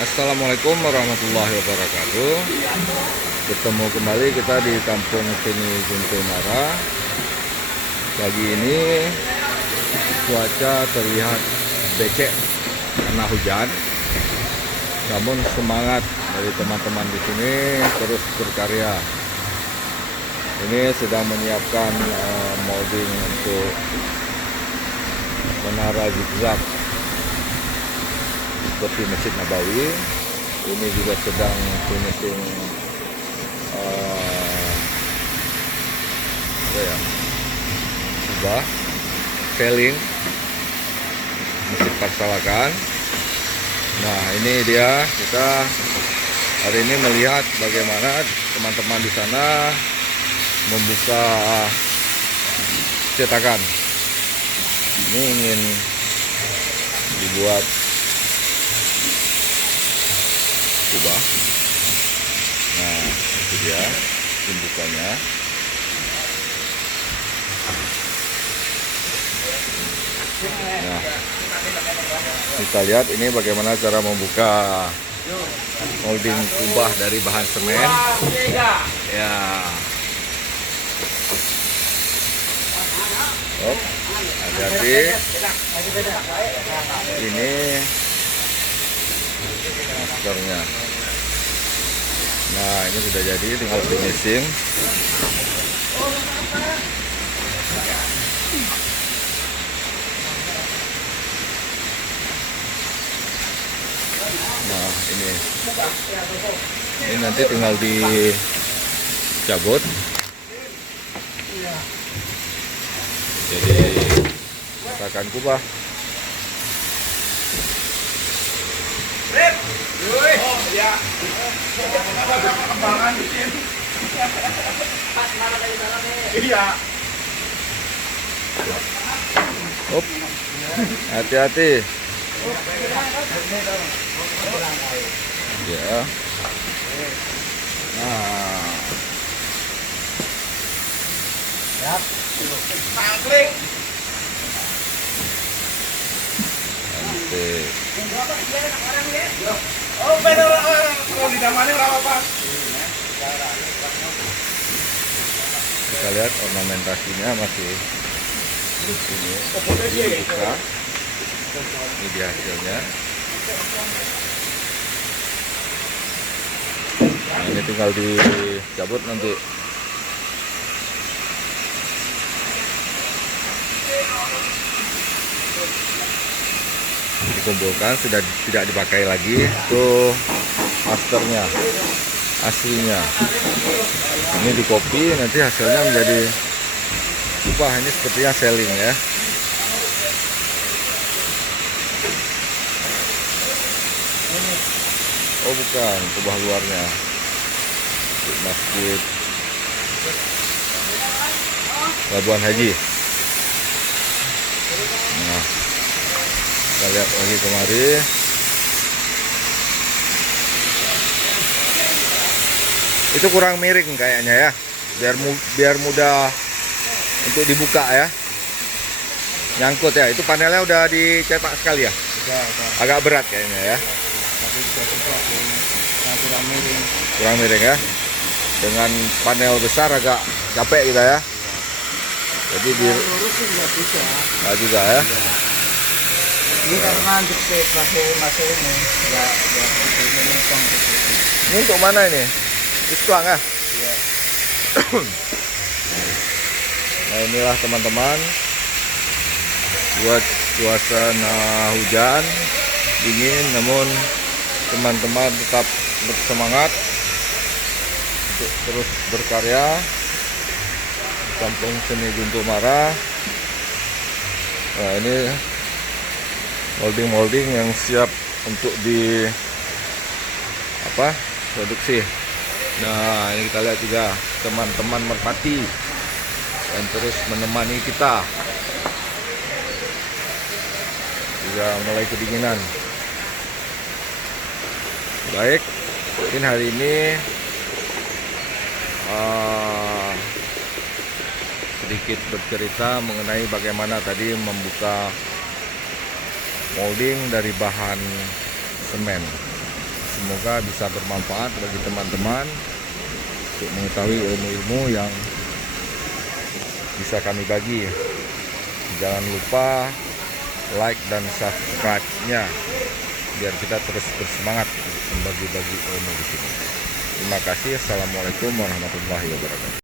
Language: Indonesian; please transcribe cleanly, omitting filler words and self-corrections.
Assalamualaikum warahmatullahi wabarakatuh. Bertemu kembali kita di Kampung Seni Guntumara. Pagi ini cuaca terlihat becek karena hujan. Namun semangat dari teman-teman di sini terus berkarya. Ini sedang menyiapkan molding untuk menara zigzag seperti Masjid Nabawi. Ini juga sedang finishing kubah selling Masjid Parsalakan. Nah, ini dia, kita hari ini melihat bagaimana teman-teman di sana membuka cetakan. Ini ingin dibuat kubah. Nah, itu dia pembukannya. Nah, kita lihat ini bagaimana cara membuka molding kubah dari bahan semen. Ya. Oh, hati-hati. Ini maskernya. Nah, ini sudah jadi, tinggal finishing. Nah, ini nanti tinggal dicabut. Jadi cetakan kubah. Up, hati-hati. Ya. Nah. Kita lihat ornamentasinya masih ini dibuka. Ini dia hasilnya. Nah, ini tinggal dicabut nanti. Dikumpulkan, sudah tidak dipakai lagi. Itu masternya, aslinya. Ini di copy, nanti hasilnya menjadi kubah. Ini sepertinya selling ya. Oh bukan, kubah luarnya untuk Masjid Labuan Haji. Nah, kita lihat lagi kemari. Itu kurang miring kayaknya ya, biar mudah untuk dibuka ya. Nyangkut ya. Itu panelnya udah dicetak sekali ya. Agak berat kayaknya ya. Kurang miring ya. Dengan panel besar agak capek kita ya. Jadi nggak juga ya. Ini karena untuk pakai ini Ini untuk mana ini? Islang ya? Iya. Nah, inilah teman-teman, buat suasana hujan dingin, namun teman-teman tetap bersemangat untuk terus berkarya. Kampung Seni Guntumara. Nah, ini molding yang siap untuk produksi. Nah, ini kita lihat juga teman-teman merpati yang terus menemani kita. Juga mulai kedinginan. Baik, mungkin hari ini sedikit bercerita mengenai bagaimana tadi membuka molding dari bahan semen. semoga bisa bermanfaat bagi teman-teman untuk mengetahui ilmu-ilmu yang bisa kami bagi. Jangan lupa like dan subscribe-nya biar kita terus bersemangat membagi-bagi ilmu di sini. Terima kasih. Assalamualaikum warahmatullahi wabarakatuh.